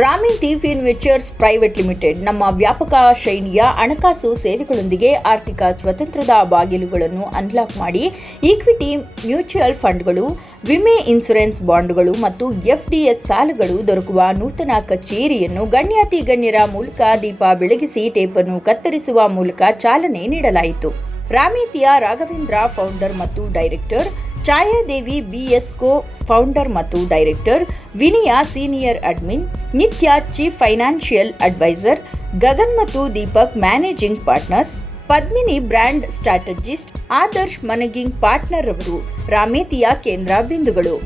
ರಾಮಿಂತಿ ಫಿನ್ವೆಚರ್ಸ್ private limited. ನಮ್ಮ ವ್ಯಾಪಕ ಶ್ರೇಣಿಯ ಹಣಕಾಸು ಸೇವೆಗಳೊಂದಿಗೆ ಆರ್ಥಿಕ ಸ್ವತಂತ್ರದ ಬಾಗಿಲುಗಳನ್ನು ಅನ್ಲಾಕ್ ಮಾಡಿ ಈಕ್ವಿಟಿ ಮ್ಯೂಚುವಲ್ ಫಂಡ್ಗಳು ವಿಮೆ ಇನ್ಸುರೆನ್ಸ್ ಬಾಂಡ್ಗಳು ಮತ್ತು ಎಫ್ಡಿಎಸ್ ಸಾಲಗಳು ದೊರಕುವ ನೂತನ ಕಚೇರಿಯನ್ನು ಗಣ್ಯಾತಿ ಗಣ್ಯರ ಮೂಲಕ ದೀಪ ಬೆಳಗಿಸಿ ಟೇಪನ್ನು ಕತ್ತರಿಸುವ ಮೂಲಕ ಚಾಲನೆ ನೀಡಲಾಯಿತು. ರಾಮೇತಿಯ ರಾಘವೇಂದ್ರ ಫೌಂಡರ್ ಮತ್ತು ಡೈರೆಕ್ಟರ್ ಛಾಯಾದೇವಿ ಬಿಎಸ್ಕೋ ಫೌಂಡರ್ ಮತ್ತು director, Vinia senior admin, Nithya chief financial advisor, Gagan ಮತ್ತು Deepak managing partners, Padmini brand strategist Adarsh managing partner ಅವರು ರಾಮೇತಿಯ ಕೇಂದ್ರ ಬಿಂದುಗಳು.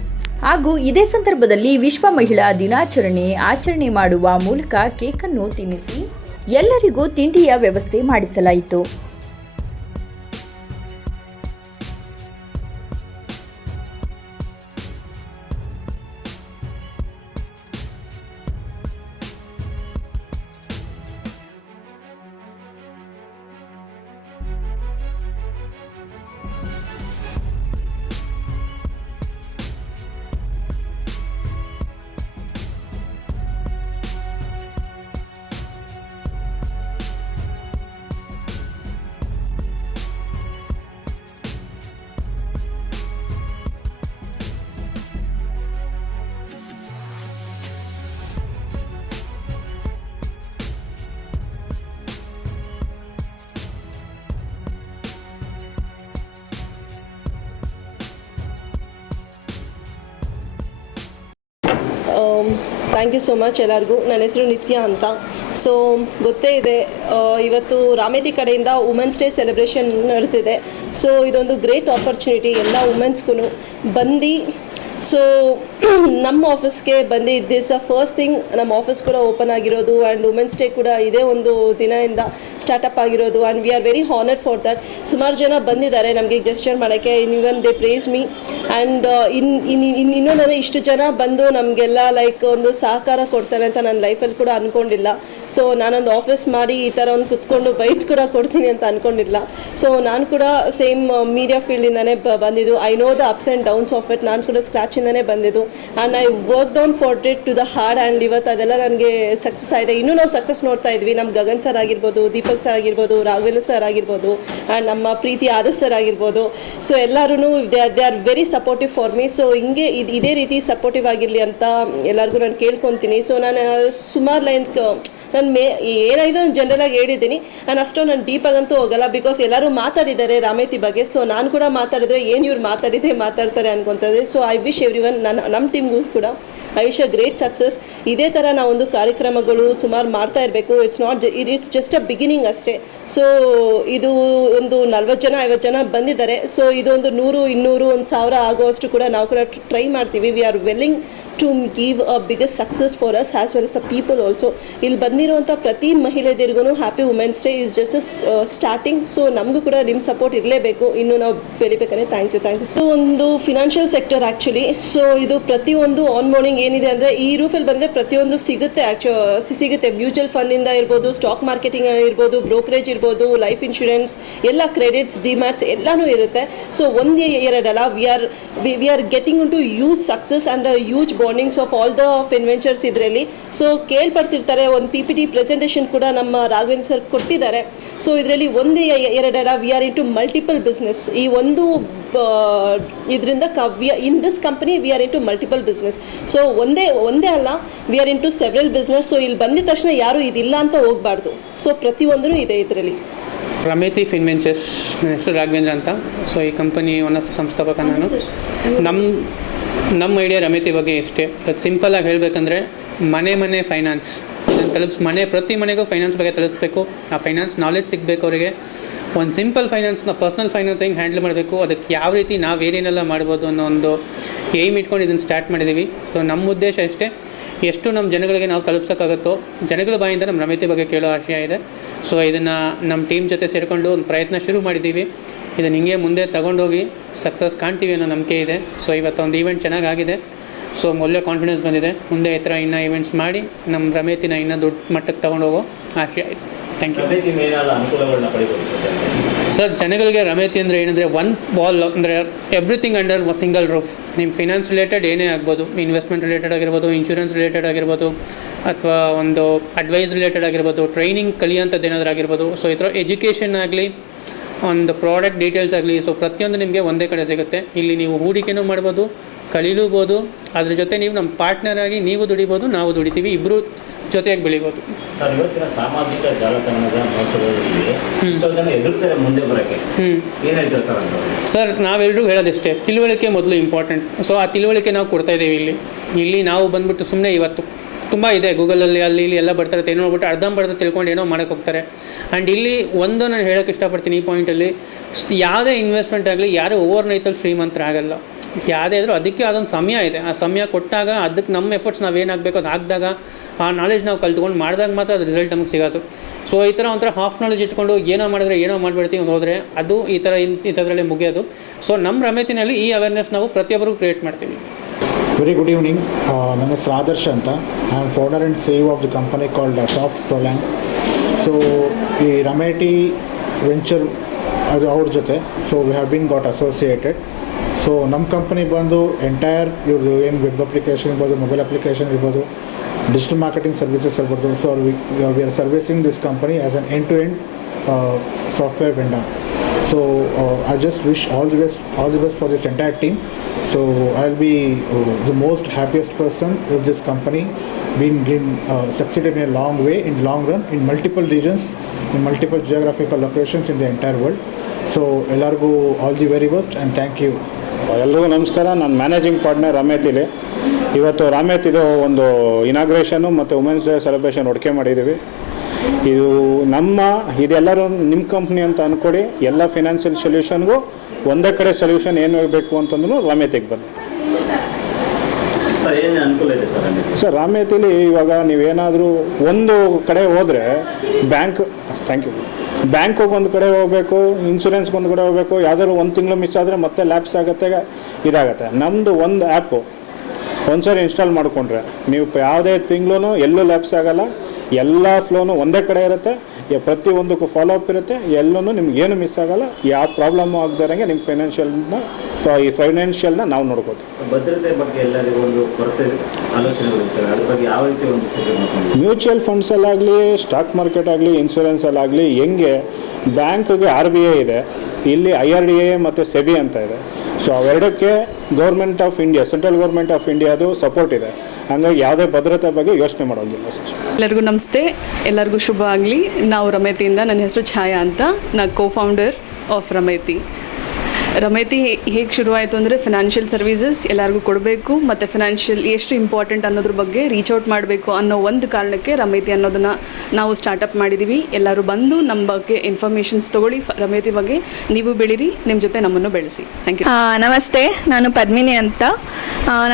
ಹಾಗೂ ಇದೇ ಸಂದರ್ಭದಲ್ಲಿ ವಿಶ್ವ ಮಹಿಳಾ ದಿನಾಚರಣೆ ಆಚರಣೆ ಮಾಡುವ ಮೂಲಕ ಕೇಕನ್ನು ತಿನ್ನಿಸಿ ಎಲ್ಲರಿಗೂ ತಿಂಡಿಯ ವ್ಯವಸ್ಥೆ ಮಾಡಿಸಲಾಯಿತು. ಥ್ಯಾಂಕ್ ಯು ಸೋ ಮಚ್ ಎಲ್ಲರಿಗೂ. ನನ್ನ ಹೆಸರು ನಿತ್ಯ ಅಂತ. ಸೊ ಗೊತ್ತೇ ಇದೆ ಇವತ್ತು ರಾಮೇತಿ ಕಡೆಯಿಂದ ವುಮೆನ್ಸ್ ಡೇ ಸೆಲೆಬ್ರೇಷನ್ ನಡೆದಿದೆ ಸೊ ಇದೊಂದು ಗ್ರೇಟ್ ಆಪರ್ಚುನಿಟಿ ಎಲ್ಲ ವುಮೆನ್ಸ್ಗೂ ಬಂದು ಸೊ ನಮ್ಮ ಆಫೀಸ್ಗೆ ಬಂದು ದಿಸ್ ಅ ಫಸ್ಟ್ ಥಿಂಗ್ ನಮ್ಮ ಆಫೀಸ್ ಕೂಡ ಓಪನ್ ಆಗಿರೋದು ಆ್ಯಂಡ್ ವುಮೆನ್ಸ್ ಡೇ ಕೂಡ ಇದೇ ಒಂದು ದಿನದಿಂದ ಸ್ಟಾರ್ಟಪ್ ಆಗಿರೋದು and we are very honour for that ಸುಮಾರು ಜನ ಬಂದಿದ್ದಾರೆ ನಮಗೆ ಗೆಸ್ಚರ್ ಮಾಡೋಕ್ಕೆ. In even they praise me and ಇನ್ ಇನ್ ಇನ್ ಇನ್ನೊಂದರೆ ಇಷ್ಟು ಜನ ಬಂದು ನಮಗೆಲ್ಲ ಲೈಕ್ ಒಂದು ಸಹಕಾರ ಕೊಡ್ತಾರೆ ಅಂತ ನನ್ನ ಲೈಫಲ್ಲಿ ಕೂಡ ಅಂದ್ಕೊಂಡಿಲ್ಲ ಸೊ ನಾನೊಂದು ಆಫೀಸ್ ಮಾಡಿ ಈ ಥರ ಒಂದು ಕುತ್ಕೊಂಡು ಬೈಟ್ಸ್ ಕೂಡ ಕೊಡ್ತೀನಿ ಅಂತ ಅಂದ್ಕೊಂಡಿಲ್ಲ ಸೊ ನಾನು ಕೂಡ ಸೇಮ್ ಮೀಡಿಯಾ ಫೀಲ್ಡಿಂದನೇ ಬಂದಿದ್ದು. I know the ups and downs of it ನಾನು ಕೂಡ ಸ್ಕ್ರಾಚಿಂದನೇ ಬಂದಿದ್ದು. And I work down for it to the hard and ಇವತ್ತು ಅದೆಲ್ಲ ನನಗೆ ಸಕ್ಸಸ್ ಆಗಿದೆ. ಇನ್ನೂ ನಾವು ಸಕ್ಸಸ್ ನೋಡ್ತಾ ಇದ್ವಿ. ನಮ್ಮ ಗಗನ್ ಸರ್ ಆಗಿರ್ಬೋದು, ದೀಪಕ್ ಸರ್ ಆಗಿರ್ಬೋದು, ರಾಘವೇಂದ್ರ ಸರ್ ಆಗಿರ್ಬೋದು ಆ್ಯಂಡ್ ನಮ್ಮ ಪ್ರೀತಿ ಆದರ್ಶ್ ಸರ್ ಆಗಿರ್ಬೋದು. ಸೊ ಎಲ್ಲರೂ they they are very supportive for me so ಹಿಂಗೆ ಇದು, ಇದೇ ರೀತಿ ಸಪೋರ್ಟಿವ್ ಆಗಿರಲಿ ಅಂತ ಎಲ್ಲರಿಗೂ ನಾನು ಕೇಳ್ಕೊತೀನಿ. ಸೊ ನಾನು ಸುಮಾರು ಲೈನ್ ನಾನು ಮೇ, ಏನಾಯಿತು ನಾನು ಜನರಲಾಗಿ ಹೇಳಿದ್ದೀನಿ. ನಾನು ಅಷ್ಟೊಂದು ನಾನು ಡೀಪಾಗಂತೂ ಹೋಗಲ್ಲ ಬಿಕಾಸ್ ಎಲ್ಲರೂ ಮಾತಾಡಿದ್ದಾರೆ ರಾಮೇತಿ ಬಗ್ಗೆ. ಸೊ ನಾನು ಕೂಡ ಮಾತಾಡಿದ್ರೆ ಏನು ಇವ್ರು ಮಾತಾಡಿದೆ ಮಾತಾಡ್ತಾರೆ ಅನ್ಕೊತಾರೆ so I wish everyone ನನ್ನ ನಮ್ಮ ಟೀಮ್ಗೂ ಕೂಡ I wish a great success ಇದೇ ಥರ ನಾವೊಂದು ಕಾರ್ಯಕ್ರಮಗಳು ಸುಮಾರು ಮಾಡ್ತಾ ಇರಬೇಕು. It's not it's just a beginning ಅಷ್ಟೇ. ಸೊ ಇದು ಒಂದು ನಲ್ವತ್ತು ಜನ ಐವತ್ತು ಜನ ಬಂದಿದ್ದಾರೆ. ಸೊ ಇದೊಂದು ನೂರು, ಇನ್ನೂರು, ಒಂದು ಸಾವಿರ ಆಗೋಷ್ಟು ಕೂಡ ನಾವು ಕೂಡ ಟ್ರೈ ಮಾಡ್ತೀವಿ. We are willing to give a biggest success for us as well as the people also ಇಲ್ಲಿ ಬಂದಿರುವಂಥ ಪ್ರತಿ ಮಹಿಳೆಯರಿಗೂ happy women's day is just starting so ನಮಗೂ ಕೂಡ ನಿಮ್ಮ ಸಪೋರ್ಟ್ ಇರಲೇಬೇಕು. ಇನ್ನು ನಾವು ಬೆಳಿಬೇಕಂದ್ರೆ thank you thank you so ಒಂದು ಫಿನಾನ್ಷಿಯಲ್ ಸೆಕ್ಟರ್ ಆ್ಯಕ್ಚುಲಿ ಸೊ ಇದು ಪ್ರತಿಯೊಂದು ಆನ್ ಮಾರ್ನಿಂಗ್ ಏನಿದೆ ಅಂದರೆ ಈ ರೂಫಲ್ಲಿ ಬಂದರೆ ಪ್ರತಿಯೊಂದು ಸಿಗುತ್ತೆ ಆ್ಯಕ್ಚು ಸಿಗುತ್ತೆ. ಮ್ಯೂಚುವಲ್ ಫಂಡಿಂದ ಇರ್ಬೋದು ಸ್ಟಾಕ್ ಮಾರ್ಕೆಟಿಂಗ್ ಇರ್ಬೋದು ಬ್ರೋಕರೇಜ್ ಇರ್ಬೋದು ಲೈಫ್ ಇನ್ಶೂರೆನ್ಸ್ ಎಲ್ಲ ಕ್ರೆಡಿಟ್ಸ್ ಡಿಮ್ಯಾಟ್ಸ್ ಎಲ್ಲನೂ ಇರುತ್ತೆ. ಸೊ ಒಂದೇ ಎರಡಲ್ಲ. We are we are getting to use success and use bondings of all the in ventures ಇದರಲ್ಲಿ. ಸೊ ಕೇಳ್ಪಡ್ತಿರ್ತಾರೆ ಒಂದು ಪಿ ಪಿ ಟಿ ಪ್ರೆಸೆಂಟೇಷನ್ ಕೂಡ ನಮ್ಮ ರಾಘವೇಂದ್ರ ಸರ್ ಕೊಟ್ಟಿದ್ದಾರೆ. ಸೊ ಇದರಲ್ಲಿ ಒಂದೇ ಎರಡರ ಎರಡಲ್ಲ we are into multiple business ಈ ಒಂದು ಇದರಿಂದ ಕ we in this company we are into multiple business so ಒಂದೇ ಒಂದೇ ಅಲ್ಲ we are into several business so ಇಲ್ಲಿ ಬಂದಿದ ತಕ್ಷಣ ಯಾರು ಇದಿಲ್ಲ ಅಂತ ಹೋಗಬಾರ್ದು. ಸೊ ಪ್ರತಿಯೊಂದೂ ಇದೆ ಇದರಲ್ಲಿ. ರಮೇತಿ ಫಿನ್ವೆಂಚರ್ಸ್ ನನ್ನ ಹೆಸರು ರಾಘವೇಂದ್ರ ಅಂತ. ಸೊ ಈ ಕಂಪನಿ ಒನ್ ಆಫ್ ಸಂಸ್ಥಾಪಕ ನಾನು. ನಮ್ಮ ನಮ್ಮ ಐಡಿಯಾ ರಮೇತಿ ಬಗ್ಗೆ ಇಷ್ಟೇ. ಸಿಂಪಲ್ ಸಿಂಪಲಾಗಿ ಹೇಳಬೇಕಂದ್ರೆ ಮನೆ ಮನೆ ಫೈನಾನ್ಸ್ ತಲುಪಿಸ್, ಮನೆ ಪ್ರತಿ ಮನೆಗೂ ಫೈನಾನ್ಸ್ ಬಗ್ಗೆ ತಲುಪಿಸ್ಬೇಕು. ಆ ಫೈನಾನ್ಸ್ ನಾಲೆಜ್ ಸಿಗಬೇಕು ಅವರಿಗೆ. ಒಂದು ಸಿಂಪಲ್ ಫೈನಾನ್ಸ್ನ ಪರ್ಸ್ನಲ್ ಫೈನಾನ್ಸ್ ಹೆಂಗೆ ಹ್ಯಾಂಡಲ್ ಮಾಡಬೇಕು ಅದಕ್ಕೆ ಯಾವ ರೀತಿ ನಾವು ಏನೇನೆಲ್ಲ ಮಾಡ್ಬೋದು ಅನ್ನೋ ಒಂದು ಏಮ್ ಇಟ್ಕೊಂಡು ಇದನ್ನು ಸ್ಟಾರ್ಟ್ ಮಾಡಿದ್ದೀವಿ ಸೊ ನಮ್ಮ ಉದ್ದೇಶ ಇಷ್ಟೇ. ಎಷ್ಟು ನಮ್ಮ ಜನಗಳಿಗೆ ನಾವು ತಲುಪ್ಸೋಕ್ಕಾಗುತ್ತೋ, ಜನಗಳ ಬಾಯಿಂದ ನಮ್ಮ ರಮೇತಿ ಬಗ್ಗೆ ಕೇಳೋ ಆಶಯ ಇದೆ. ಸೊ ಇದನ್ನು ನಮ್ಮ ಟೀಮ್ ಜೊತೆ ಸೇರಿಕೊಂಡು ಒಂದು ಪ್ರಯತ್ನ ಶುರು ಮಾಡಿದ್ದೀವಿ ಇದನ್ನು ಹಿಂಗೆ ಮುಂದೆ ತಗೊಂಡೋಗಿ ಸಕ್ಸಸ್ ಕಾಣ್ತೀವಿ ಅನ್ನೋ ನಂಬಿಕೆ ಇದೆ. ಸೊ ಇವತ್ತೊಂದು ಈವೆಂಟ್ ಚೆನ್ನಾಗಾಗಿದೆ. ಸೊ ಒಳ್ಳೆ ಕಾನ್ಫಿಡೆನ್ಸ್ ಬಂದಿದೆ. ಮುಂದೆ ಈ ಥರ ಇನ್ನೂ ಈವೆಂಟ್ಸ್ ಮಾಡಿ ನಮ್ಮ ರಮೇತಿನ ಇನ್ನೂ ದೊಡ್ಡ ಮಟ್ಟಕ್ಕೆ ತೊಗೊಂಡೋಗೋ ಆಶೆ ಆಯಿತು. ಥ್ಯಾಂಕ್ ಯು ಸರ್ ಜನಗಳಿಗೆ ರಮೇತಿ ಅಂದರೆ ಏನಂದರೆ ಒನ್ ಬಾಲ್ ಅಂದರೆ ಎವ್ರಿಥಿಂಗ್ ಅಂಡರ್ ಸಿಂಗಲ್ ರೂಫ್ ನಿಮ್ಮ ಫಿನಾನ್ಸ್ ರಿಲೇಟೆಡ್ ಏನೇ ಆಗ್ಬೋದು ಇನ್ವೆಸ್ಟ್ಮೆಂಟ್ ರಿಲೇಟೆಡ್ ಆಗಿರ್ಬೋದು ಇನ್ಶೂರೆನ್ಸ್ ರಿಲೇಟೆಡ್ ಆಗಿರ್ಬೋದು ಅಥವಾ ಒಂದು ಅಡ್ವೈಸ್ ರಿಲೇಟೆಡ್ ಆಗಿರ್ಬೋದು ಟ್ರೈನಿಂಗ್ ಕಲಿಯೋಂಥದ್ದು ಏನಾದರೂ ಆಗಿರ್ಬೋದು. ಸೊ ಈ ಥರ ಎಜುಕೇಷನ್ ಆಗಲಿ ಒಂದು ಪ್ರಾಡಕ್ಟ್ ಡೀಟೇಲ್ಸ್ ಆಗಲಿ ಸೊ ಪ್ರತಿಯೊಂದು ನಿಮಗೆ ಒಂದೇ ಕಡೆ ಸಿಗುತ್ತೆ. ಇಲ್ಲಿ ನೀವು ಹೂಡಿಕೆನೂ ಮಾಡ್ಬೋದು ಕಲೀಲೂಬೋದು ಅದ್ರ ಜೊತೆ ನೀವು ನಮ್ಮ ಪಾರ್ಟ್ನರ್ ಆಗಿ ನೀವು ದುಡಿಬೋದು ನಾವು ದುಡಿತೀವಿ ಇಬ್ಬರು ಜೊತೆಯಾಗಿ ಬೆಳಿಬೋದು. ಸರ್ ಇವತ್ತಿನ ಸಾಮಾಜಿಕ ಜಾಲತಾಣದ ಮೋಸಗಳಲ್ಲಿ ಎಷ್ಟೋ ಜನ ಎದುರ್ತಾರೆ ಮುಂದೆ ಬರೋಕ್ಕೆ. ಹ್ಞೂ ಏನು ಹೇಳ್ತಾರೆ ಸರ್ ಅಂತ? ಸರ್ ನಾವೆಲ್ಲರೂ ಹೇಳೋದಿಷ್ಟೇ ತಿಳುವಳಿಕೆ ಮೊದಲು ಇಂಪಾರ್ಟೆಂಟ್ ಸೊ ಆ ತಿಳುವಳಿಕೆ ನಾವು ಕೊಡ್ತಾ ಇದ್ದೀವಿ ಇಲ್ಲಿ. ಇಲ್ಲಿ ನಾವು ಬಂದ್ಬಿಟ್ಟು ಸುಮ್ಮನೆ ಇವತ್ತು ತುಂಬ ಇದೆ ಗೂಗಲಲ್ಲಿ, ಅಲ್ಲಿ ಇಲ್ಲಿ ಎಲ್ಲ ಬರ್ತಾರೆ. ಏನೋ ನೋಡ್ಬಿಟ್ಟು ಅರ್ಧಂಬರ್ಧ ತಿಳ್ಕೊಂಡು ಏನೋ ಮಾಡೋಕ್ಕೆ ಹೋಗ್ತಾರೆ. ಆ್ಯಂಡ್ ಇಲ್ಲಿ ಒಂದು ನಾನು ಹೇಳೋಕ್ಕೆ ಇಷ್ಟಪಡ್ತೀನಿ ಈ ಪಾಯಿಂಟಲ್ಲಿ ಯಾವುದೇ ಇನ್ವೆಸ್ಟ್ಮೆಂಟ್ ಆಗಲಿ ಯಾರೂ ಓವರ್ ನೈತಲ್ಲಿ ಶ್ರೀಮಂತರಾಗಲ್ಲ ಯಾವುದೇ ಇದ್ರೂ ಅದಕ್ಕೆ ಅದೊಂದು ಸಮಯ ಇದೆ. ಆ ಸಮಯ ಕೊಟ್ಟಾಗ ಅದಕ್ಕೆ ನಮ್ಮ ಎಫರ್ಟ್ಸ್ ನಾವೇನಾಗಬೇಕು ಅದು ಹಾಕಿದಾಗ ಆ ನಾಲೆಜ್ ನಾವು ಕಲ್ತ್ಕೊಂಡು ಮಾಡಿದಾಗ ಮಾತ್ರ ಅದು ರಿಸಲ್ಟ್ ನಮಗೆ ಸಿಗೋದು. ಸೊ ಈ ಥರ ಒಂಥರ ಹಾಫ್ ನಾಲೆಜ್ ಇಟ್ಕೊಂಡು ಏನೋ ಮಾಡಿದ್ರೆ ಏನೋ ಮಾಡಿಬಿಡ್ತೀವಿ ಹೋದರೆ ಅದು ಈ ಥರ ಇಂಥದ್ರಲ್ಲೇ ಮುಗಿಯೋದು. ಸೊ ನಮ್ಮ ರಮೇತಿನಲ್ಲಿ ಈ ಅವೇರ್ನೆಸ್ ನಾವು ಪ್ರತಿಯೊಬ್ಬರಿಗೂ ಕ್ರಿಯೇಟ್ ಮಾಡ್ತೀವಿ. ವೆರಿ ಗುಡ್ ಈವ್ನಿಂಗ್ ನನ್ನ ಹೆಸರು ಆದರ್ಶ ಅಂತ. I am founder and CEO of the company called Soft Prolang so ಈ ರಮೇಟಿ ವೆಂಚರ್ ಅದು ಅವ್ರ ಜೊತೆ. So we have been got associated so ನಮ್ಮ ಕಂಪನಿ ಬಂದು ಎಂಟೈರ್ ಇವ್ರದ್ದು ಏನು ವೆಬ್ ಅಪ್ಲಿಕೇಶನ್ ಇರ್ಬೋದು ಮೊಬೈಲ್ ಅಪ್ಲಿಕೇಶನ್ ಇರ್ಬೋದು ಡಿಜಿಟಲ್ ಮಾರ್ಕೆಟಿಂಗ್ ಸರ್ವಿಸಸ್ ಇರ್ಬೋದು. So we are servicing this company as an end to end software vendor So uh, I just wish all the best, all the best for this entire team. So I'll be uh, the most happiest person with this company been, been uh, succeeded in a long way, in long run, in multiple regions, in multiple geographical locations in the entire world. So ಎಲ್ಲರಿಗೂ all the very best and thank you. ಎಲ್ರಿಗೂ ನಮಸ್ಕಾರ ನಾನು managing partner ರಾಮೇತ್ ಇಲ್ಲಿ ಇವತ್ತು ರಾಮೇತ್ ಇದು ಒಂದು ಇನಾಗ್ರೇಷನು ಮತ್ತು women's day celebration ಒಟ್ಟಿಗೆ ಮಾಡಿದ್ದೀವಿ ಇದು ನಮ್ಮ ಇದೆಲ್ಲರೂ ನಿಮ್ಮ ಕಂಪ್ನಿ ಅಂತ ಅಂದ್ಕೊಡಿ ಎಲ್ಲ ಫಿನಾನ್ಷಿಯಲ್ ಸೊಲ್ಯೂಷನ್ಗೂ ಒಂದೇ ಕಡೆ ಸೊಲ್ಯೂಷನ್ ಏನು ಬೇಕು ಅಂತಂದ್ರೂ ರಾಮೇತಿಗೆ ಬನ್ನಿ. ನಿಮಗೆ ಸರ್ ರಾಮೇತಿಲಿ ಇವಾಗ ನೀವೇನಾದರೂ ಒಂದು ಕಡೆ ಹೋದರೆ ಬ್ಯಾಂಕ್ ಥ್ಯಾಂಕ್ ಯು ಬ್ಯಾಂಕಿಗೆ ಒಂದು ಕಡೆ ಹೋಗಬೇಕು ಇನ್ಶೂರೆನ್ಸ್ಗೆ ಒಂದು ಕಡೆ ಹೋಗಬೇಕು ಯಾವ್ದಾದ್ರು ಒಂದು ತಿಂಗಳು ಮಿಸ್ ಆದರೆ ಮತ್ತೆ ಲ್ಯಾಪ್ಸ್ ಆಗುತ್ತೆ ಇದಾಗುತ್ತೆ. ನಮ್ಮದು ಒಂದು ಆ್ಯಪು ಒಂದು ಸರಿ ಇನ್ಸ್ಟಾಲ್ ಮಾಡಿಕೊಂಡ್ರೆ ನೀವು ಯಾವುದೇ ತಿಂಗಳು ಎಲ್ಲೂ ಲ್ಯಾಪ್ಸ್ ಆಗಲ್ಲ. ಎಲ್ಲ ಫ್ಲೋನು ಒಂದೇ ಕಡೆ ಇರುತ್ತೆ. ಪ್ರತಿ ಪ್ರತಿಯೊಂದಕ್ಕೂ ಫಾಲೋ ಅಪ್ ಇರುತ್ತೆ ಎಲ್ಲೂ ನಿಮ್ಗೆ ಏನು ಮಿಸ್ ಆಗಲ್ಲ. ಯಾವ ಪ್ರಾಬ್ಲಮ್ಮು ಆಗದಿರಂಗೆ ನಿಮ್ಮ ಫೈನಾನ್ಷಿಯಲ್ನ ಈ ಫೈನಾನ್ಷಿಯಲ್ನ ನಾವು ನೋಡ್ಕೋತೀವಿ. ಭದ್ರತೆ ಬಗ್ಗೆ ಎಲ್ಲರಿಗೂ ಒಂದು ಕೊರತೆ ಆಲೋಚನೆಗಳು ಇರ್ತವೆ. ಅದ್ರ ಬಗ್ಗೆ ಯಾವ ರೀತಿ ಒಂದು ಸೆಕ್ಯೂರ್ ಮಾಡ್ಕೊಂಡು ಮ್ಯೂಚುವಲ್ ಫಂಡ್ಸಲ್ಲಾಗಲಿ ಸ್ಟಾಕ್ ಮಾರ್ಕೆಟ್ ಆಗಲಿ ಇನ್ಶೂರೆನ್ಸಲ್ಲಾಗಲಿ ಹೆಂಗೆ ಬ್ಯಾಂಕ್ಗೆ ಆರ್ ಬಿ ಐ ಇದೆ. ಇಲ್ಲಿ ಐ ಆರ್ ಡಿ ಎ ಮತ್ತು ಸೆಬಿ ಅಂತ ಇದೆ. So ಅವೆರಡಕ್ಕೆ government of India central government of ಇಂಡಿಯಾದು ಸಪೋರ್ಟ್ ಇದೆ. ಹಂಗಾಗಿ ಯಾವುದೇ ಭದ್ರತೆ ಬಗ್ಗೆ ಯೋಚನೆ ಮಾಡೋದಿಲ್ಲ ಎಲ್ಲರಿಗೂ ನಮಸ್ತೆ. ಎಲ್ಲರಿಗೂ ಶುಭ ಆಗಲಿ. ನಾವು ರಮೇತಿಯಿಂದ. ನನ್ನ ಹೆಸರು ಛಾಯಾ ಅಂತ. ನಾ ಕೋ ಫೌಂಡರ್ ಆಫ್ ರಮೇತಿ. ರಮೇತಿ, ಹೇಗೆ ಶುರುವಾಯಿತು ಅಂದರೆ ಫಿನಾನ್ಷಿಯಲ್ ಸರ್ವೀಸಸ್ ಎಲ್ಲರಿಗೂ ಕೊಡಬೇಕು, ಮತ್ತು ಫಿನಾನ್ಷಿಯಲ್ ಎಷ್ಟು ಇಂಪಾರ್ಟೆಂಟ್ ಅನ್ನೋದ್ರ ಬಗ್ಗೆ ರೀಚ್ ಔಟ್ ಮಾಡಬೇಕು ಅನ್ನೋ ಒಂದು ಕಾರಣಕ್ಕೆ ರಮೇತಿ ಅನ್ನೋದನ್ನು ನಾವು ಸ್ಟಾರ್ಟಪ್ ಮಾಡಿದ್ದೀವಿ ಎಲ್ಲರೂ ಬಂದು ನಮ್ಮ ಬಗ್ಗೆ ಇನ್ಫಾರ್ಮೇಷನ್ಸ್ ತೊಗೊಳ್ಳಿ ರಮೇತಿ ಬಗ್ಗೆ ನೀವು ಬೆಳೀರಿ ನಿಮ್ಮ ಜೊತೆ ನಮ್ಮನ್ನು ಬೆಳೆಸಿ. ಥ್ಯಾಂಕ್ ಯು ನಮಸ್ತೆ, ನಾನು ಪದ್ಮಿನಿ ಅಂತ.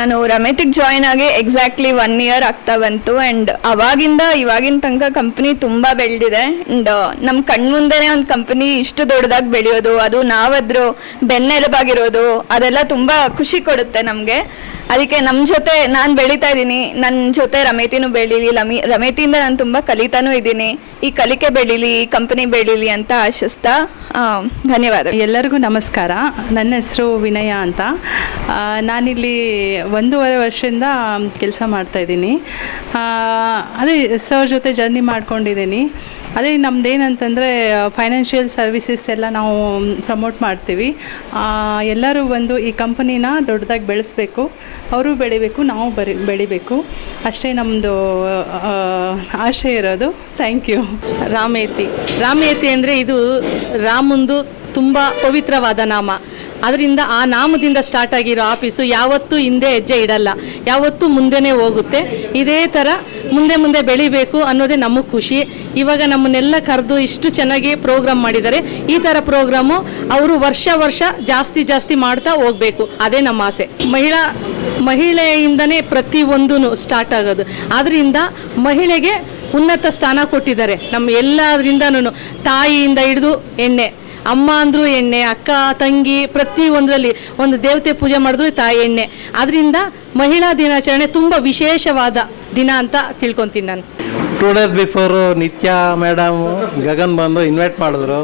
ನಾನು ರಮೇತಿಗೆ ಜಾಯ್ನ್ ಆಗಿ ಎಕ್ಸಾಕ್ಟ್ಲಿ ಒನ್ ಇಯರ್ ಆಗ್ತಾ ಬಂತು ಆ್ಯಂಡ್ ಅವಾಗಿಂದ ಇವಾಗಿನ ತನಕ ಕಂಪ್ನಿ ತುಂಬ ಬೆಳೆದಿದೆ ಆ್ಯಂಡ್ ನಮ್ಮ ಕಣ್ಮುಂದೆನೇ ಒಂದು ಕಂಪ್ನಿ ಇಷ್ಟು ದೊಡ್ಡದಾಗಿ ಬೆಳೆಯೋದು, ಅದು ನಾವಾದ್ರೂ ಬೆನ್ನೆಲುಬಾಗಿರೋದು, ಅದೆಲ್ಲ ತುಂಬ ಖುಷಿ ಕೊಡುತ್ತೆ ನಮಗೆ. ಅದಕ್ಕೆ ನಮ್ಮ ಜೊತೆ ನಾನು ಬೆಳೀತಾ ಇದ್ದೀನಿ. ನನ್ನ ಜೊತೆ ರಮೇತಿನೂ ಬೆಳೀಲಿ. ರಮಿ ರಮೇತಿಯಿಂದ ನಾನು ತುಂಬ ಕಲಿತಾನೂ ಇದ್ದೀನಿ. ಈ ಕಲಿಕೆ ಬೆಳೀಲಿ, ಈ ಕಂಪನಿ ಬೆಳೀಲಿ ಅಂತ ಆಶಿಸ್ತಾ ಧನ್ಯವಾದ ಎಲ್ಲರಿಗೂ ನಮಸ್ಕಾರ. ನನ್ನ ಹೆಸರು ವಿನಯ ಅಂತ. ನಾನಿಲ್ಲಿ ಒಂದೂವರೆ ವರ್ಷದಿಂದ ಕೆಲಸ ಮಾಡ್ತಾಯಿದ್ದೀನಿ ಅದೇ ಸರ್ ಜೊತೆ ಜರ್ನಿ ಮಾಡ್ಕೊಂಡಿದ್ದೀನಿ. ಅದೇ ನಮ್ದು ಏನಂತಂದರೆ ಫೈನಾನ್ಷಿಯಲ್ ಸರ್ವಿಸಸ್ ಎಲ್ಲ ನಾವು ಪ್ರಮೋಟ್ ಮಾಡ್ತೀವಿ. ಎಲ್ಲರೂ ಬಂದು ಈ ಕಂಪನಿನ ದೊಡ್ಡದಾಗಿ ಬೆಳೆಸ್ಬೇಕು. ಅವರು ಬೆಳಿಬೇಕು, ನಾವು ಬರಿ, ಬೆಳಿಬೇಕು. ಅಷ್ಟೇ ನಮ್ಮದು ಆಶೆ ಇರೋದು. Thank you ರಾಮೇತಿ. ರಾಮೇತಿ ಅಂದರೆ ಇದು ರಾಮಂದು ತುಂಬ ಪವಿತ್ರವಾದ ನಾಮ. ಅದರಿಂದ ಆ ನಾಮದಿಂದ ಸ್ಟಾರ್ಟ್ ಆಗಿರೋ ಆಫೀಸು ಯಾವತ್ತೂ ಹಿಂದೆ ಹೆಜ್ಜೆ ಇಡಲ್ಲ. ಯಾವತ್ತೂ ಮುಂದೆನೇ ಹೋಗುತ್ತೆ. ಇದೇ ಥರ ಮುಂದೆ ಮುಂದೆ ಬೆಳಿಬೇಕು ಅನ್ನೋದೇ ನಮಗೆ ಖುಷಿ. ಇವಾಗ ನಮ್ಮನ್ನೆಲ್ಲ ಕರೆದು ಇಷ್ಟು ಚೆನ್ನಾಗಿ ಪ್ರೋಗ್ರಾಮ್ ಮಾಡಿದ್ದಾರೆ. ಈ ಥರ ಪ್ರೋಗ್ರಾಮು ಅವರು ವರ್ಷ ವರ್ಷ ಜಾಸ್ತಿ ಜಾಸ್ತಿ ಮಾಡ್ತಾ ಹೋಗಬೇಕು. ಅದೇ ನಮ್ಮ ಆಸೆ. ಮಹಿಳಾ, ಮಹಿಳೆಯಿಂದನೇ ಪ್ರತಿಯೊಂದೂ ಸ್ಟಾರ್ಟ್ ಆಗೋದು. ಆದ್ದರಿಂದ ಮಹಿಳೆಗೆ ಉನ್ನತ ಸ್ಥಾನ ಕೊಟ್ಟಿದ್ದಾರೆ. ನಮ್ಮ ಎಲ್ಲದರಿಂದನೂ ತಾಯಿಯಿಂದ ಹಿಡಿದು ಎಣ್ಣೆ. ಅಮ್ಮ ಅಂದರೂ ಎಣ್ಣೆ, ಅಕ್ಕ, ತಂಗಿ, ಪ್ರತಿ ಒಂದರಲ್ಲಿ ಒಂದು ದೇವತೆ ಪೂಜೆ ಮಾಡಿದ್ರು ತಾಯಿ ಎಣ್ಣೆ. ಅದರಿಂದ ಮಹಿಳಾ ದಿನಾಚರಣೆ ತುಂಬ ವಿಶೇಷವಾದ ದಿನ ಅಂತ ತಿಳ್ಕೊತೀನಿ ನಾನು. Two days before Nitya madam Gagan ಬಂದು ಇನ್ವೈಟ್ ಮಾಡಿದ್ರು.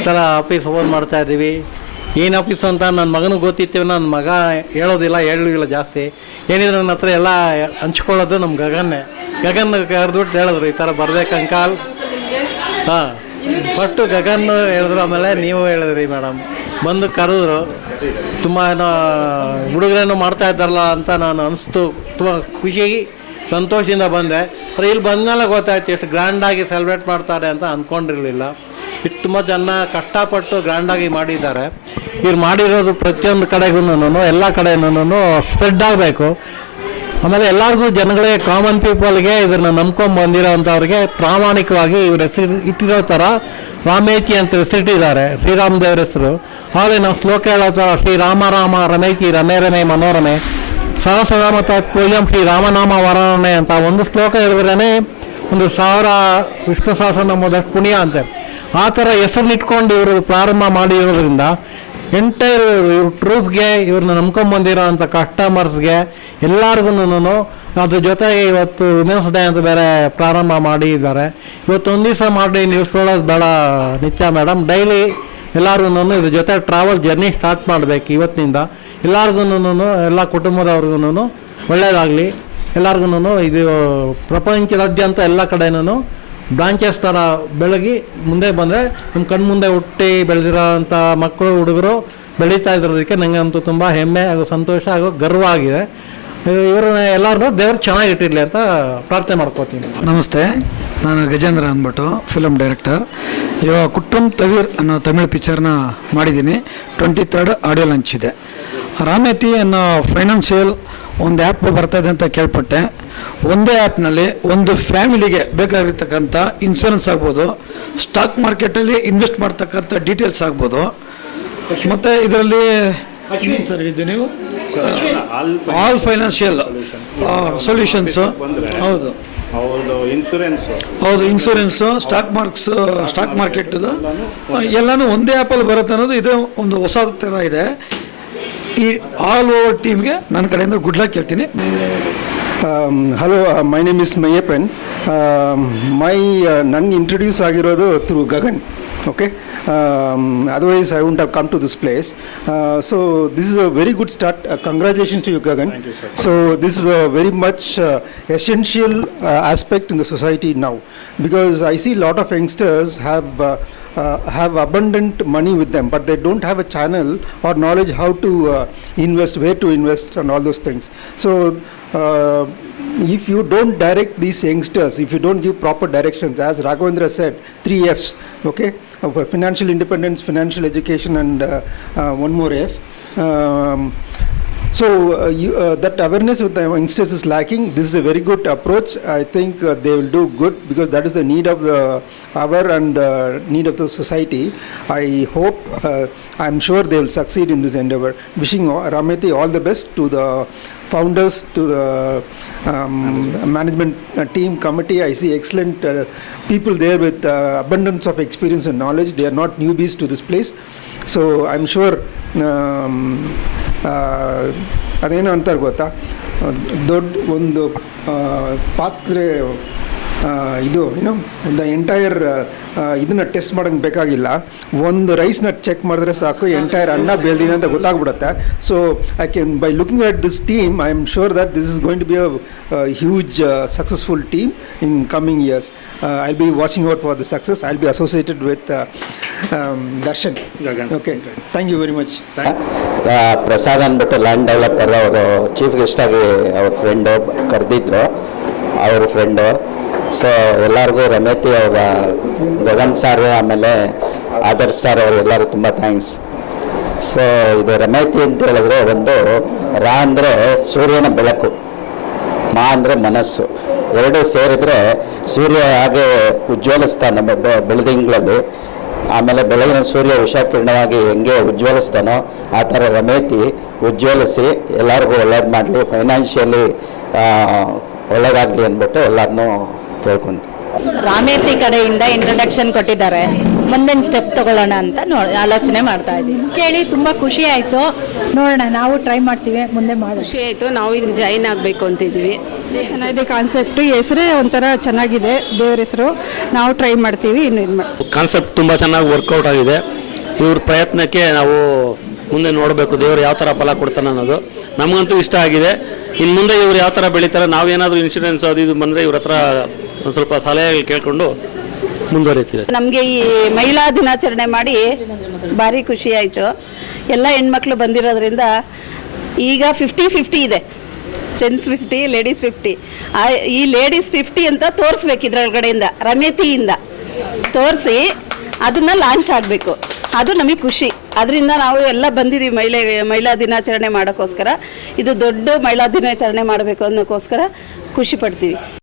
ಈ ಥರ ಆಫೀಸ್ ಓಪನ್ ಮಾಡ್ತಾ ಇದ್ದೀವಿ. ಏನು ಆಫೀಸು ಅಂತ ನನ್ನ ಮಗನಿಗೆ ಗೊತ್ತಿತ್ತು ನನ್ನ ಮಗ ಹೇಳೋದಿಲ್ಲ ಹೇಳಿಲ್ಲ ಜಾಸ್ತಿ. ಏನಿದ್ರೆ ನನ್ನ ಹತ್ರ ಎಲ್ಲ ಹಂಚ್ಕೊಳ್ಳೋದು ನಮ್ಮ ಗಗನ್ನೇ. ಗಗನ್ ಕರೆದ್ಬಿಟ್ಟು ಹೇಳಿದ್ರು ಈ ಥರ ಬರ್ಬೇಕು ಅಂಕಾಲ್ ಹಾಂ. ಫಸ್ಟು ಗಗನ್ ಹೇಳಿದ್ರು, ಆಮೇಲೆ ನೀವು ಹೇಳಿದ್ರಿ ಮೇಡಮ್. ಬಂದು ಕರೆದ್ರು. ತುಂಬ ಏನೋ ಹುಡುಗರೇನೋ ಮಾಡ್ತಾ ಇದ್ದಾರಲ್ಲ ಅಂತ ನಾನು ಅನಿಸ್ತು. ತುಂಬ ಖುಷಿ ಸಂತೋಷದಿಂದ ಬಂದೆ. ಆದರೆ ಇಲ್ಲಿ ಬಂದಮೇಲೆ ಗೊತ್ತಾಯ್ತು, ಎಷ್ಟು ಗ್ರ್ಯಾಂಡಾಗಿ ಸೆಲೆಬ್ರೇಟ್ ಮಾಡ್ತಾರೆ ಅಂತ ಅಂದ್ಕೊಂಡಿರಲಿಲ್ಲ ಇಷ್ಟು ತುಂಬ ಜನ ಕಷ್ಟಪಟ್ಟು ಗ್ರ್ಯಾಂಡಾಗಿ ಮಾಡಿದ್ದಾರೆ. ಇವ್ರು ಮಾಡಿರೋದು ಪ್ರತಿಯೊಂದು ಕಡೆಗೂ ಎಲ್ಲ ಕಡೆನೂ ಸ್ಪ್ರೆಡ್ ಆಗಬೇಕು. ಆಮೇಲೆ ಎಲ್ಲರಿಗೂ ಜನಗಳೇ ಕಾಮನ್ ಪೀಪಲ್ಗೆ ಇದನ್ನು ನಂಬ್ಕೊಂಡು ಬಂದಿರೋವಂಥವ್ರಿಗೆ ಪ್ರಾಮಾಣಿಕವಾಗಿ ಇವ್ರ ಹೆಸರು ಇಟ್ಟಿರೋ ಥರ ರಾಮೇತಿ ಅಂತ ಹೆಸರಿಟ್ಟಿದ್ದಾರೆ. ಶ್ರೀರಾಮ ದೇವ್ರ ಹೆಸರು. ಹಾಗೆ ನಾವು ಶ್ಲೋಕ ಹೇಳೋ ಥರ ಶ್ರೀ ರಾಮ ರಾಮ ರಮೇತಿ ರಮೇ ರಮೇ, ಮನೋರಮೆ ಸಹಸ್ರನಾಮ ಕೊಲ್ಯಂ ಶ್ರೀ ರಾಮನಾಮ ವರಣೆ ಅಂತ ಒಂದು ಶ್ಲೋಕ ಹೇಳಿದ್ರೇ ಒಂದು ಸಾವಿರ ವಿಷ್ಣು ಸಹಸ್ರನಾಮದಷ್ಟು ಪುಣ್ಯ ಅಂತೆ. ಆ ಥರ ಹೆಸರನ್ನಿಟ್ಕೊಂಡು ಇವರು ಪ್ರಾರಂಭ ಮಾಡಿರೋದ್ರಿಂದ ಎಂಟೈರ್ ಇವ್ರ ಟ್ರೂಪ್ಗೆ ಇವ್ರನ್ನ ನಂಬ್ಕೊಂಬಂದಿರೋ ಅಂಥ ಕಸ್ಟಮರ್ಸ್ಗೆ ಎಲ್ಲರಿಗೂ ಅದ್ರ ಜೊತೆಗೆ ಇವತ್ತು ವುಮೆನ್ಸ್ ಡೇ ಅಂತ ಬೇರೆ ಪ್ರಾರಂಭ ಮಾಡಿದ್ದಾರೆ. ಇವತ್ತು ಒಂದು ದಿವಸ ಮಾಡಿ ನಿಲ್ಲಿಸ್ಕೊಳ್ಳೋದು ಬೇಡ ನಿತ್ಯ ಮೇಡಮ್ ಡೈಲಿ ಎಲ್ಲರಿಗೂ ಇದ್ರ ಜೊತೆ ಟ್ರಾವೆಲ್ ಜರ್ನಿ ಸ್ಟಾರ್ಟ್ ಮಾಡಬೇಕು ಇವತ್ತಿನಿಂದ ಎಲ್ಲರಿಗೂ ಎಲ್ಲ ಕುಟುಂಬದವ್ರಿಗೂ ಒಳ್ಳೆಯದಾಗಲಿ ಎಲ್ಲರಿಗೂ ಇದು ಪ್ರಪಂಚದಾದ್ಯಂತ ಎಲ್ಲ ಕಡೆನೂ ಬ್ರಾಂಚಸ್ ಥರ ಬೆಳಗಿ ಮುಂದೆ ಬಂದರೆ ನಮ್ಮ ಕಣ್ಣು ಮುಂದೆ ಹುಟ್ಟಿ ಬೆಳೆದಿರೋ ಅಂಥ ಮಕ್ಕಳು, ಹುಡುಗರು ಬೆಳೀತಾ ಇದ್ರೋದಕ್ಕೆ ನನಗೆ ಅಂತೂ ತುಂಬ ಹೆಮ್ಮೆ ಹಾಗೂ ಸಂತೋಷ ಹಾಗೂ ಗರ್ವ ಆಗಿದೆ. ಇವ್ರನ್ನ ಎಲ್ಲರೂ ದೇವ್ರು ಚೆನ್ನಾಗಿಟ್ಟಿರಲಿ ಅಂತ ಪ್ರಾರ್ಥನೆ ಮಾಡ್ಕೋತೀನಿ. ನಮಸ್ತೆ, ನಾನು ಗಜೇಂದ್ರ ಅಂದ್ಬಿಟ್ಟು ಫಿಲಮ್ ಡೈರೆಕ್ಟರ್ ಇವಾಗ ಕುಟುಂಬ್ ತವೀರ್ ಅನ್ನೋ ತಮಿಳ್ ಪಿಕ್ಚರ್ನ ಮಾಡಿದ್ದೀನಿ. ಟ್ವೆಂಟಿ ತರ್ಡ್ ಆಡಿಯೋ ಲಾಂಚ್ ಇದೆ. ರಾಮೇತಿ ಅನ್ನೋ ಫೈನಾನ್ಷಿಯಲ್ ಒಂದು ಆ್ಯಪ್ ಬರ್ತಾಯಿದೆ ಅಂತ ಕೇಳ್ಪಟ್ಟೆ. ಒಂದೇ ಆ್ಯಪ್ನಲ್ಲಿ ಒಂದು ಫ್ಯಾಮಿಲಿಗೆ ಬೇಕಾಗಿರ್ತಕ್ಕಂಥ ಇನ್ಶೂರೆನ್ಸ್ ಆಗ್ಬೋದು ಸ್ಟಾಕ್ ಮಾರ್ಕೆಟಲ್ಲಿ ಇನ್ವೆಸ್ಟ್ ಮಾಡ್ತಕ್ಕಂಥ ಡೀಟೇಲ್ಸ್ ಆಗ್ಬೋದು. ಮತ್ತು ಇದರಲ್ಲಿ ಸರ್ ಇದು ನೀವು ಆಲ್ ಫೈನಾನ್ಷಿಯಲ್ ಸೊಲ್ಯೂಷನ್ಸ್. ಹೌದು. ಹೌದು ಇನ್ಶೂರೆನ್ಸ್ ಹೌದು ಸ್ಟಾಕ್ ಮಾರ್ಕ್ಸ್ ಸ್ಟಾಕ್ ಮಾರ್ಕೆಟ್ದು ಎಲ್ಲನೂ ಒಂದೇ ಆ್ಯಪಲ್ಲಿ ಬರುತ್ತೆ ಅನ್ನೋದು ಇದು ಒಂದು ಹೊಸ ಥರ ಇದೆ. ಈ ಆಲ್ ಓವರ್ ಟೀಮ್ಗೆ ನನ್ನ ಕಡೆಯಿಂದ ಗುಡ್ ಲಕ್ ಹೇಳ್ತೀನಿ. hello my name is Mayyappan my ನನಗೆ ಇಂಟ್ರೊಡ್ಯೂಸ್ ಆಗಿರೋದು through Gagan okay otherwise I won't have come to this place so this is a very good start congratulations to you Gagan so this is a very much essential aspect in the society now because I see lot of youngsters have uh, have abundant money with them, but they don't have a channel or knowledge how to uh, invest, where to invest, and all those things. So, uh, if you don't direct these youngsters, if you don't give proper directions, as Raghavendra said, three F's, okay, uh, financial independence, financial education, and uh, uh, one more F. Um, so uh, you, uh, that awareness with the youngsters is lacking. This is a very good approach. I think uh, they will do good because that is the need of the hour and the need of the society. I hope, uh, I'm sure they will succeed in this endeavor. Wishing Rameti all the best to the founders, to the um, management uh, team committee. I see excellent uh, people there with uh, abundance of experience and knowledge. They are not newbies to this place. So I'm sure um, ಅದೇನು ಅಂತಾರೆ ಗೊತ್ತಾ? ದೊಡ್ಡ ಒಂದು ಪಾತ್ರೆ ಇದು ಏನು the entire ಇದನ್ನ test ಮಾಡೋಂಗೆ ಬೇಕಾಗಿಲ್ಲ. ಒಂದು ರೈಸ್ನ ಚೆಕ್ ಮಾಡಿದ್ರೆ ಸಾಕು ಎಂಟೈರ್ ಅನ್ನ ಬೆಳೆದಿದೆ ಅಂತ ಗೊತ್ತಾಗ್ಬಿಡುತ್ತೆ. So I can by looking at this team I am sure that this is going to be a huge successful team in coming years I be watching out for the success I be associated with Darshan okay thank you very much Prasad ಅಂದ್ಬಿಟ್ಟು land developer ಅವರು chief ಗೆಸ್ಟಾಗಿ ಅವ್ರ friend ಕರೆದಿದ್ರು. ಅವ್ರ friend so ಎಲ್ಲರಿಗೂ ರಮೇತಿ ಅವರ, Gagan sir ಆಮೇಲೆ Adarsh sir ಅವರು ಎಲ್ಲರೂ ತುಂಬ ಥ್ಯಾಂಕ್ಸ್ ಸೊ ಇದು ರಮೇತಿ ಅಂತ ಹೇಳಿದ್ರೆ ಒಂದು ರಾ ಅಂದರೆ ಸೂರ್ಯನ ಬೆಳಕು, ಮಾ ಅಂದರೆ ಮನಸ್ಸು. ಎರಡೂ ಸೇರಿದ್ರೆ ಸೂರ್ಯ ಹಾಗೆ ಉಜ್ವಲಿಸ್ತಾನೆ ನಮ್ಮ ಬೆಳದಿಂಗಳಲ್ಲಿ, ಆಮೇಲೆ ಬೆಳಗಿನ ಸೂರ್ಯ ಉಷಾಕಿರಣವಾಗಿ ಹೆಂಗೆ ಉಜ್ವಲಿಸ್ತಾನೋ ಆ ಥರ ರಮೇತಿ ಉಜ್ವಲಿಸಿ ಎಲ್ಲರಿಗೂ ಒಳ್ಳೇದು ಮಾಡಲಿ. ಫೈನಾನ್ಷಿಯಲಿ ಒಳ್ಳೇದಾಗಲಿ ಅಂದ್ಬಿಟ್ಟು ಎಲ್ಲರನ್ನೂ ಕೇಳ್ಕೊಂಡು ರಾಮೇತಿ ಕಡೆಯಿಂದ ಇಂಟ್ರೊಡಕ್ಷನ್ ಕೊಟ್ಟಿದ್ದಾರೆ. ಮುಂದಿನ ಸ್ಟೆಪ್ ತಗೊಳ್ಳೋಣ ಅಂತ ನೋಡಿ ಆಲೋಚನೆ ಮಾಡ್ತಾ ಇದ್ದೀನಿ. ಕೇಳಿ ತುಂಬ ಖುಷಿ ಆಯಿತು. ನೋಡೋಣ ನಾವು ಟ್ರೈ ಮಾಡ್ತೀವಿ ಮುಂದೆ ಮಾಡೋಣ. ಖುಷಿ ಆಯಿತು ನಾವು ಇದಕ್ಕೆ ಜಾಯಿನ್ ಆಗಬೇಕು ಅಂತಿದ್ವಿ ಚೆನ್ನಾಗಿದೆ ಕಾನ್ಸೆಪ್ಟ್ ಹೆಸರೇ ಒಂಥರ ಚೆನ್ನಾಗಿದೆ ದೇವ್ರ ಹೆಸರು. ನಾವು ಟ್ರೈ ಮಾಡ್ತೀವಿ ಇನ್ನು ಇದು ಕಾನ್ಸೆಪ್ಟ್ ತುಂಬ ಚೆನ್ನಾಗಿ ವರ್ಕೌಟ್ ಆಗಿದೆ. ಇವ್ರ ಪ್ರಯತ್ನಕ್ಕೆ ನಾವು ಮುಂದೆ ನೋಡಬೇಕು ದೇವರು ಯಾವ ಥರ ಫಲ ಕೊಡ್ತಾನೆ ಅನ್ನೋದು. ನಮಗಂತೂ ಇಷ್ಟ ಆಗಿದೆ. ಇನ್ನು ಮುಂದೆ ಇವ್ರು ಯಾವ ಥರ ಬೆಳೀತಾರೆ ನಾವೇನಾದರೂ ಇನ್ಶೂರೆನ್ಸ್ ಅದು ಇದು ಬಂದರೆ ಇವ್ರ ಹತ್ರ ಒಂದು ಸ್ವಲ್ಪ ಸಲಹೆ ಕೇಳಿಕೊಂಡು ಮುಂದುವರಿತೀವಿ ನಮಗೆ ಈ ಮಹಿಳಾ ದಿನಾಚರಣೆ ಮಾಡಿ ಭಾರಿ ಖುಷಿ ಆಯಿತು. ಎಲ್ಲ ಹೆಣ್ಮಕ್ಳು ಬಂದಿರೋದ್ರಿಂದ ಈಗ ಫಿಫ್ಟಿ ಫಿಫ್ಟಿ ಇದೆ. ಜೆಂಟ್ಸ್ ಫಿಫ್ಟಿ ಲೇಡೀಸ್ ಫಿಫ್ಟಿ ಈ ಲೇಡೀಸ್ ಫಿಫ್ಟಿ ಅಂತ ತೋರಿಸ್ಬೇಕು ಇದ್ರೊಳಗಡೆಯಿಂದ ರಮ್ಯತಿಯಿಂದ ತೋರಿಸಿ ಅದನ್ನು ಲಾಂಚ್ ಆಗಬೇಕು. ಅದು ನಮಗೆ ಖುಷಿ. ಅದರಿಂದ ನಾವು ಎಲ್ಲ ಬಂದಿದ್ದೀವಿ ಮಹಿಳೆ, ಮಹಿಳಾ ದಿನಾಚರಣೆ ಮಾಡೋಕ್ಕೋಸ್ಕರ. ಇದು ದೊಡ್ಡ ಮಹಿಳಾ ದಿನಾಚರಣೆ ಮಾಡಬೇಕು ಅನ್ನೋಕ್ಕೋಸ್ಕರ ಖುಷಿ ಪಡ್ತೀವಿ.